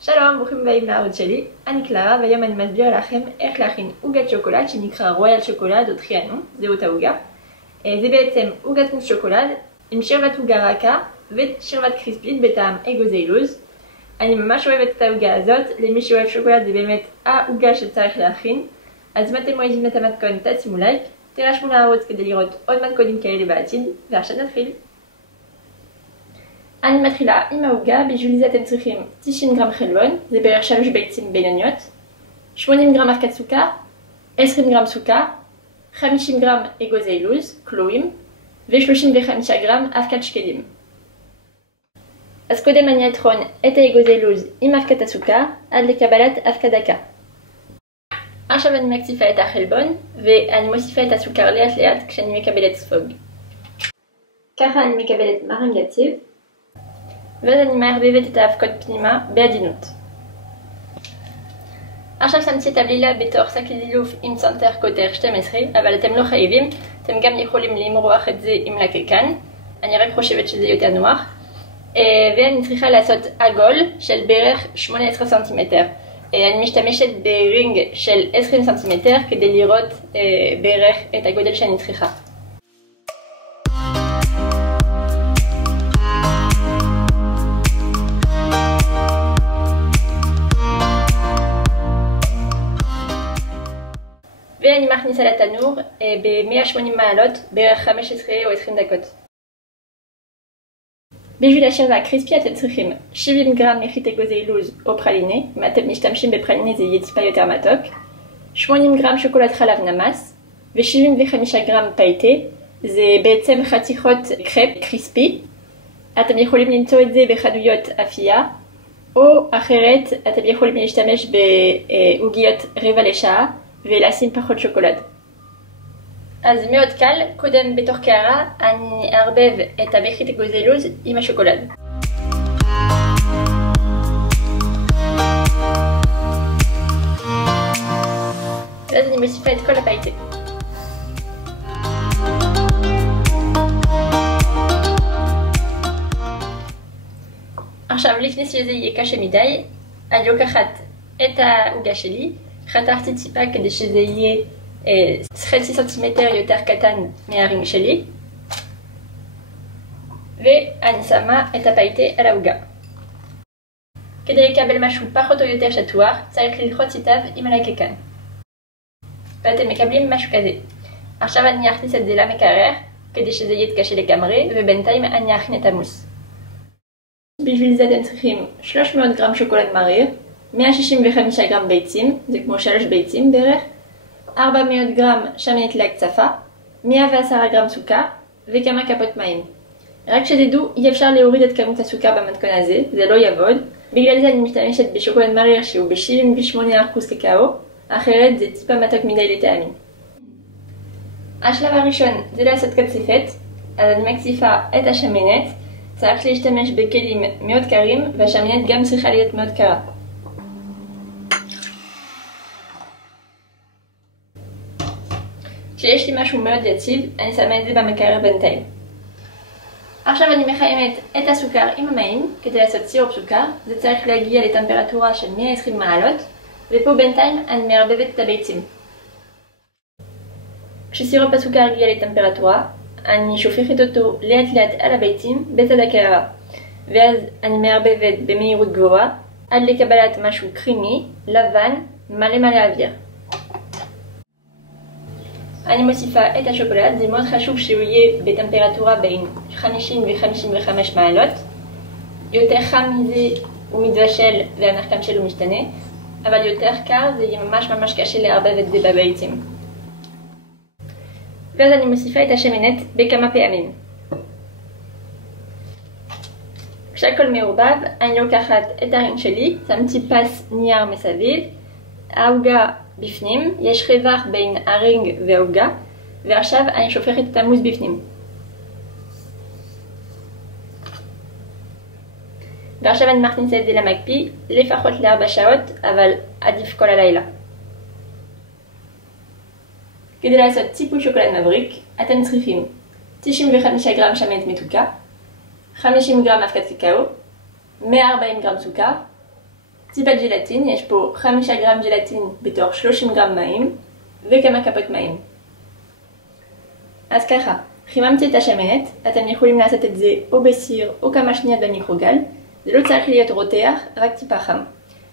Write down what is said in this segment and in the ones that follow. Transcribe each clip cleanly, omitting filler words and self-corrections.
שלום, ברוכים הבאים לערוץ שלי, אני קלרה והיום אני מסביר לכם איך להכין עוגת שוקולד שנקרא רויאל שוקולד או טריאנו, זהו את העוגה. זה בעצם עוגת מוס שוקולד עם שרבת עוגה רכה ושרבת קריספית בטעם אגוזי לוז. אני ממש אוהבת את העוגה הזאת, למי שאוהב שוקולד זה באמת העוגה שצריך להכין. אז אם אתם אוהבים את המתכון תשימו לייק, תירשמו לערוץ כדי לראות עוד מתכונים כאלה בעתיד, ועכשיו נתחיל. אני מתחילה עם העוגה, בשביל זה אתם צריכים 90 גרם חלבון, זה בערך 3 ביצים בינוניות, 80 גרם אבקת סוכר, 20 גרם סוכר, 50 גרם אגוזי לוז, כלואים, ו-35 גרם אבקת שקדים. אז קודם אני אטחון את האגוזי לוז עם אבקת הסוכר עד לקבלת אבקה דקה. עכשיו אני מקציפה את החלבון, ואני מוסיפה את הסוכר לאט לאט כשאני מקבלת ספוג. ככה אני מקבלת מרם יציב. ואז אני מערבבת את האבקות פנימה בעדינות. עכשיו שמתי את הבלילה בתוך שק דילוף עם צנטר קוטר 12, אבל אתם לא חייבים, אתם גם יכולים למרוח את זה עם לקקן, אני רק חושבת שזה יותר נוח. ואני צריכה לעשות עגול של בערך 18 סנטימטר. אני משתמשת ברינג של 20 סנטימטר כדי לראות בערך את הגודל שאני צריכה. ואני מכניסה לתנור ב-180 מעלות בערך 15 או 20 דקות. בשביל השרבה הקריספי אתם צריכים 70 גרם מחית אגוזי לוז או פרלינה, אם אתם משתמשים בפרלינה זה יהיה טיפה יותר מתוק, 80 גרם שוקולד חלב נמס ו-75 גרם פייטה, זה בעצם חתיכות קרפ קריספי. אתם יכולים למצוא את זה בחנויות אפייה, או אחרת אתם יכולים להשתמש בעוגיות רבע לשעה ולשים פחות שוקולד. אז מאוד קל, קודם בתוך קערה אני אערבב את המחית אגוזי לוז עם השוקולד. ואז אני מוסיפה את כל הפייטה. עכשיו לפני שזה יהיה קשה מדי, אני לוקחת את העוגה שלי, חתכתי טיפה כדי שזה יהיה חצי סנטימטר יותר קטן מהרינג שלי, ואני שמה את הפייטה על העוגה. כדי לקבל משהו פחות או יותר שטוח צריך ללחוץ איתו עם הלקקן, ואתם מקבלים משהו כזה. עכשיו אני אכניס את זה למקרר כדי שזה יתקשה לגמרי, ובינתיים אני אכין את המוס. בשביל זה אתם צריכים 300 גרם שוקולד מריר, 165 גרם ביצים, זה כמו 3 ביצים בערך, 400 גרם שמנת להקצפה, 110 גרם סוכר וכמה כפות מים. רק שתדעו, אי אפשר להוריד את כמות הסוכר במתכון הזה, זה לא יעבוד. בגלל זה אני משתמשת בשוקולד מריר שהוא ב-78% קקאו, אחרת זה טיפה מתוק מדי לטעמי. השלב הראשון זה לעשות קצפת, אז אני מקציפה את השמנת, צריך להשתמש בכלים מאוד קרים והשמנת גם צריכה להיות מאוד קרה. כשיש לי משהו מאוד יציב, אני שמה את זה במקרר בינתיים. עכשיו אני מחממת את הסוכר עם המים כדי לעשות סירופ סוכר. זה צריך להגיע לטמפרטורה של 120 מעלות, ופה בינתיים אני מערבבת את הביצים. כשסירופ הסוכר הגיע לטמפרטורה, אני שופכת אותו לאט לאט על הביצים בצד הקערה, ואז אני מערבבת במהירות גבוהה עד לקבלת משהו קרימי, לבן, מלא מלא אוויר. אני מוסיפה את השוקולד, זה מאוד חשוב שהוא יהיה בטמפרטורה בין 50 ו-55 מעלות. יותר חם מזה הוא מתבשל והמרקם שלו משתנה, אבל יותר קר זה יהיה ממש קשה לערבב את זה בביצים. ואז אני מוסיפה את השמנת בכמה פעמים. כשהכל מעורבב, אני לוקחת את הרינג שלי, שמתי פס נייר מסביב, העוגה בפנים, יש רווח בין הרינג והעוגה, ועכשיו אני שופכת את המוס בפנים. ועכשיו אני מכניסה את זה למקפיא לפחות ל4 שעות, אבל עדיף כל הלילה. כדי לעשות טיפול שוקולד מבריק, אתם צריכים 95 גרם שמנת מתוקה, 50 גרם אבקת קקאו, 140 גרם סוכר, טיפת ג'לטין, יש פה 5 גרם ג'לטין בתוך 30 גרם מים וכמה כפות מים. אז ככה, חיממתי את השמנת, אתם יכולים לעשות את זה או בסיר או כמה שניות במיקרוגל, זה לא צריך להיות רותח, רק טיפה חם.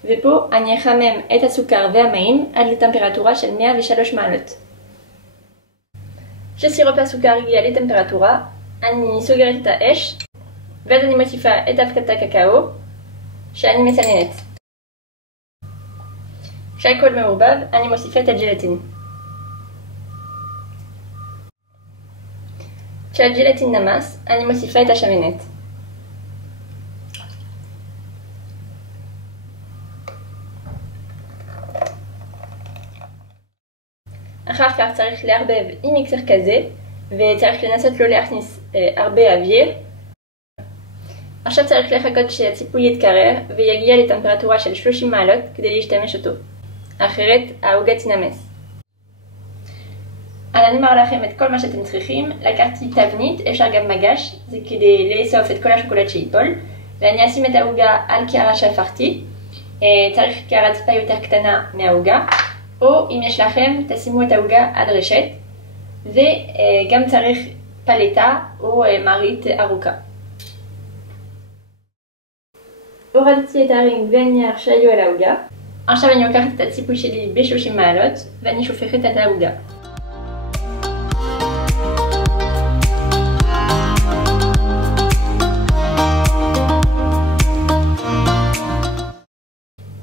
ופה אני אחמם את הסוכר והמים עד לטמפרטורה של 103 מעלות. כשסירופ הסוכר הגיע לטמפרטורה, אני סוגרת את האש, ואז אני מוסיפה את אבקת הקקאו שאני מסננת. כשהכל מעורבב, אני מוסיפה את הג'לטין. כשהג'לטין נמס, אני מוסיפה את השמנת. אחר כך צריך לערבב עם מיקסר כזה, וצריך לנסות לא להכניס הרבה אוויר. עכשיו צריך לחכות שהציפוי יתקרר ויגיע לטמפרטורה של 30 מעלות כדי להשתמש אותו. אחרת העוגה תנמס. אז אני מראה לכם את כל מה שאתם צריכים. לקחתי תבנית, אפשר גם מגש, זה כדי לאסוף את כל השוקולד שיפול. ואני אשים את העוגה על קערה שהפכתי. צריך קערה טיפה יותר קטנה מהעוגה. או אם יש לכם, תשימו את העוגה עד רשת. וגם צריך פלטה או מרית ארוכה. הורדתי את הרינג והנייר שהיו על העוגה. עכשיו אני לוקחת את הציפוי שלי ב-30 מעלות ואני שופכת את העוגה.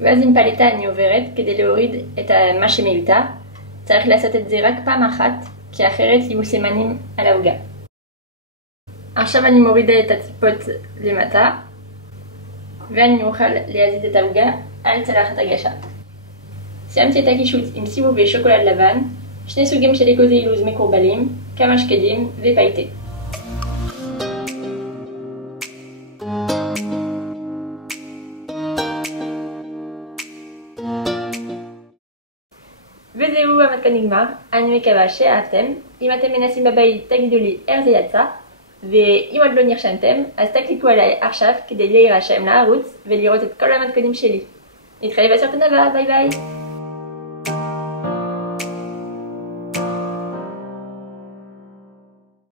ואז עם פלטה אני עוברת כדי להוריד את מה שמיותר. צריך לעשות את זה רק פעם אחת, כי אחרת יהיו סימנים על העוגה. עכשיו אני מורידה את הטיפות למטה, ואני אוכל להזיז את העוגה על צלחת הגשה. סיימתי את הקישוט עם סיבובי שוקולד לבן, 2 סוגים של אגוזי אילוז מקורבלים, כמה שקדים ופייטה. וזהו, המתכון נגמר. אני מקווה שאהבתם. אם אתם מנסים בבית תגידו לי איך זה יצא, ואם עוד לא נרשמתם אז תקליקו עליי עכשיו כדי להירשם לערוץ ולראות את כל המתכונים שלי. נתראה בסרטון הבא, ביי ביי.